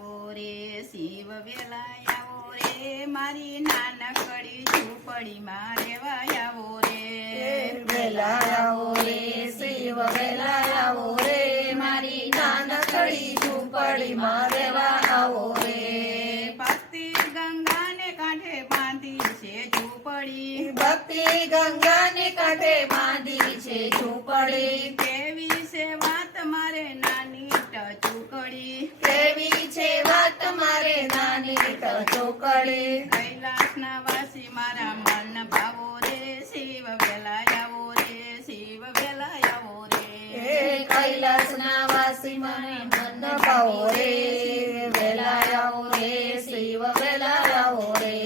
આવો રે શિવ વેલા આવો રે મારી નાનકડી ઝૂંપડીમાં રહેવા આવો રે વેલા આવો રે શિવ વેલા આવો રે મારી નાનકડી ઝૂંપડીમાં રહેવા આવો રે ભક્તિ ગંગાને કાંઠે બાંધી છે ઝૂંપડી ભક્તિ ગંગાને કાંઠે બાંધી છે ઝૂંપડી કેવી છે વાત મારે નાની ટચુકડી કેવી છે વાત મારે નાની ટચુકડી કૈલાસના વાસી મારા મન ભાવો રે શિવ વેલા આવો રે શિવ વેલા આવો રે કૈલાસના વાસી મને મન ભાવો રે વેલા આવો રે શિવ વેલા આવો રે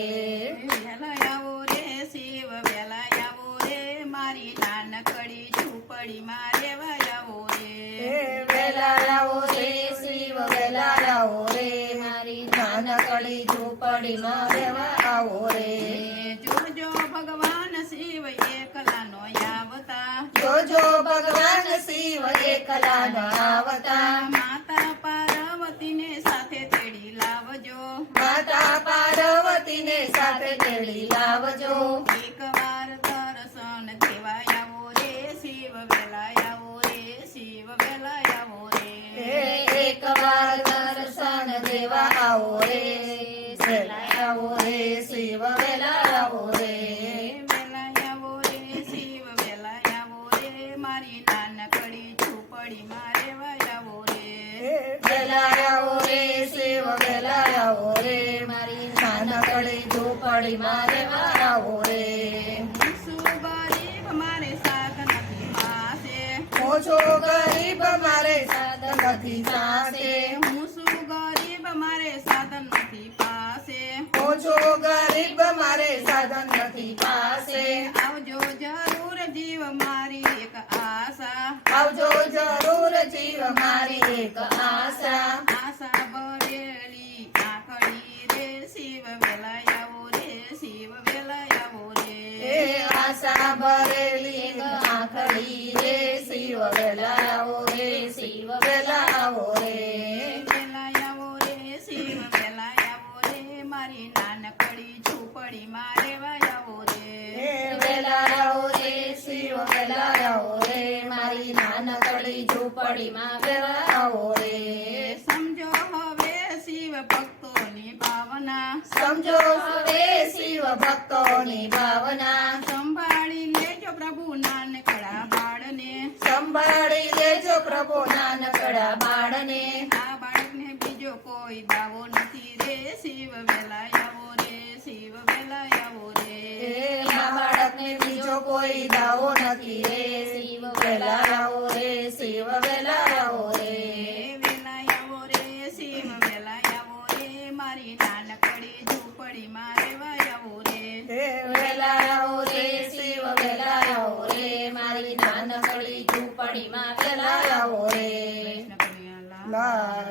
વેલા આવો રે શિવ વેલા આવો રે મારી નાનકડી ઝૂંપડીમાં રહેવા આવો રે વેલા આવો રે શિવ વેલા આવો રે મારી નાનકડી ઝૂંપડીમાં રહેવા આવો રે જોજો ભગવાન શિવ એકલાનો આવતા જોજો ભગવાન શિવ એકલા ન આવતા માતા પાર્વતીને સાથે તેડી લાવજો માતા પાર્વતીને સાથે તેડી લાવજો એકવાર દર્શન દેવા આવો રે શિવ વેલા આવો રે શિવ વેલા આવો રે એકવાર દર્શન દેવા આવો રે વેલા આવો રે શિવ વેલા આવો રે વેલા આવો રે શિવ વેલા આવો રે મારી નાનકડી ઝૂંપડીમાં રહેવા આવો રે વેલા આવો રે શિવ વેલા આવો રે મારી નાનકડી ઝૂંપડીમાં રહેવા આવો રે શું ગરીબ મારે સાથ નથી પાસે ઓછો ગરીબ મારે સાધન નથી સાસે હું શું ગરીબ મારે સાધન નથી પાસે ઓછો ગરીબ મારે સાધન નથી પાસે આવજો જરૂર જીવ મારી એક આશા આવજો જરૂર જીવ મારી એક આશા આશા ભરેલી આંખડી રે શિવ વેલા આવો રે શિવ વેલા આવો રે આશા ભરેલી એક આંખડી રે શિવ વેલા આવો રે શિવ વેલા આવો રે વેલા આવો રે શિવ વેલા આવો રે મારી નાનકડી ઝૂંપડીમાં રહેવા આવો રે વેલા આવો રે શિવ વેલા આવો રે મારી નાનકડી ઝૂંપડીમાં રહેવા આવો રે સમજો હવે શિવ ભક્તોની ભાવના સમજો હવે શિવ ભક્તોની ભાવના સંભાળી લેજો પ્રભુ નાનકડા બાળને સંભાળી લેજો પ્રભુ નાનકડા બાળને આ બાળકને બીજો કોઈ દાવો નથી રે શિવ વેલા આવો રે શિવ વેલા આવો રે આ બાળકને બીજો કોઈ દાવો નથી રે શિવ વેલા આવો રે શિવ વેલા આવો રે વેલા આવો રે શિવ વેલા આવો રે મારી નાનકડી ઝૂંપડીમાં રહેવા આવો રે વેલા આવો રે શિવ વેલા આવો રે મારી નાનકડી ઝૂંપડીમાં વેલા આવો રે કૃષ્ણ કનૈયા લાલ. લાલ